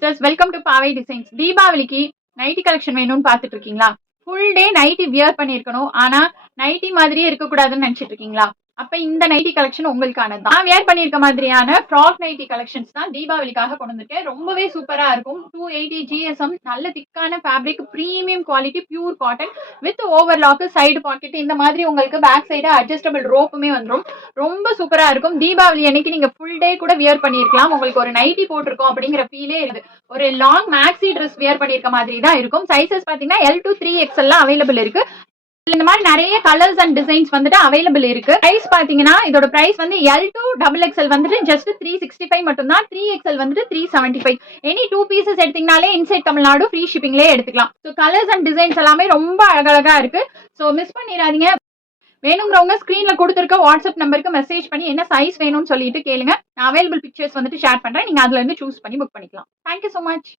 Sisters, welcome to பாவை designs. தீபாவளிக்கு nightie collection வேணும்னு பார்த்துட்டு இருக்கீங்களா? ஃபுல் டே நைட்டி வியர் பண்ணியிருக்கணும், ஆனா நைட்டி மாதிரியே இருக்கக்கூடாதுன்னு நினைச்சிட்டு இருக்கீங்களா? அப்ப இந்த நைட்டி கலெக்ஷன் உங்களுக்கானது தான். வியர் பண்ணியிருக்க மாதிரியான ஃப்ராக் நைட்டி கலெக்ஷன்ஸ் தான் தீபாவளிக்காக கொண்டு வந்திருக்கேன். ரொம்பவே சூப்பரா இருக்கும். 280 GSM, நல்ல திக்கான fabric, premium quality, pure cotton with overlock, side packet, இந்த மாதிரி உங்களுக்கு பேக் சைடு அட்ஜஸ்டபிள் ரோப்புமே வந்துடும். ரொம்ப சூப்பரா இருக்கும். தீபாவளி அன்னைக்கு நீங்க ஃபுல் டே கூட வியர் பண்ணிருக்கலாம். உங்களுக்கு ஒரு நைட்டி போட்டிருக்கோம் அப்படிங்கிற ஃபீலே இருக்குது. ஒரு லாங் மேக்ஸி ட்ரெஸ் வியர் பண்ணிருக்க மாதிரி தான் இருக்கும். சைசஸ் பாத்தீங்கன்னா L to 3XL அவைலபிள் இருக்கு. இந்த மாதிரி நிறைய கலர்ஸ் அண்ட் டிசைன்ஸ் வந்துட்டு அவைலபிள் இருக்கு. பிரைஸ் பாத்தீங்கன்னா இதோட பிரைஸ் வந்து L to XXL வந்துட்டு ஜஸ்ட் 365 மட்டும் தான். 3XL வந்துட்டு 375. எனி 2 பீசஸ் எடுத்தீங்கனாலே இன்சைட் தமிழ்நாடு ஃப்ரீ ஷிப்பிங்லேயே எடுத்துக்கலாம். ஸோ கலர்ஸ் அண்ட் டிசைன்ஸ் எல்லாமே ரொம்ப அழகழகா இருக்கு. ஸோ மிஸ் பண்ணிடாதீங்க. வேணுங்கிறவங்க ஸ்கிரீன்ல கொடுத்துருக்க வாட்ஸ்அப் நம்பருக்கு மெசேஜ் பண்ணி என்ன சைஸ் வேணும்னு சொல்லிட்டு கேளுங்க. நான் அவைலபிள் பிக்சர்ஸ் வந்துட்டு ஷேர் பண்றேன். நீங்க அதுல இருந்து சூஸ் பண்ணி புக் பண்ணிக்கலாம். Thank you so much.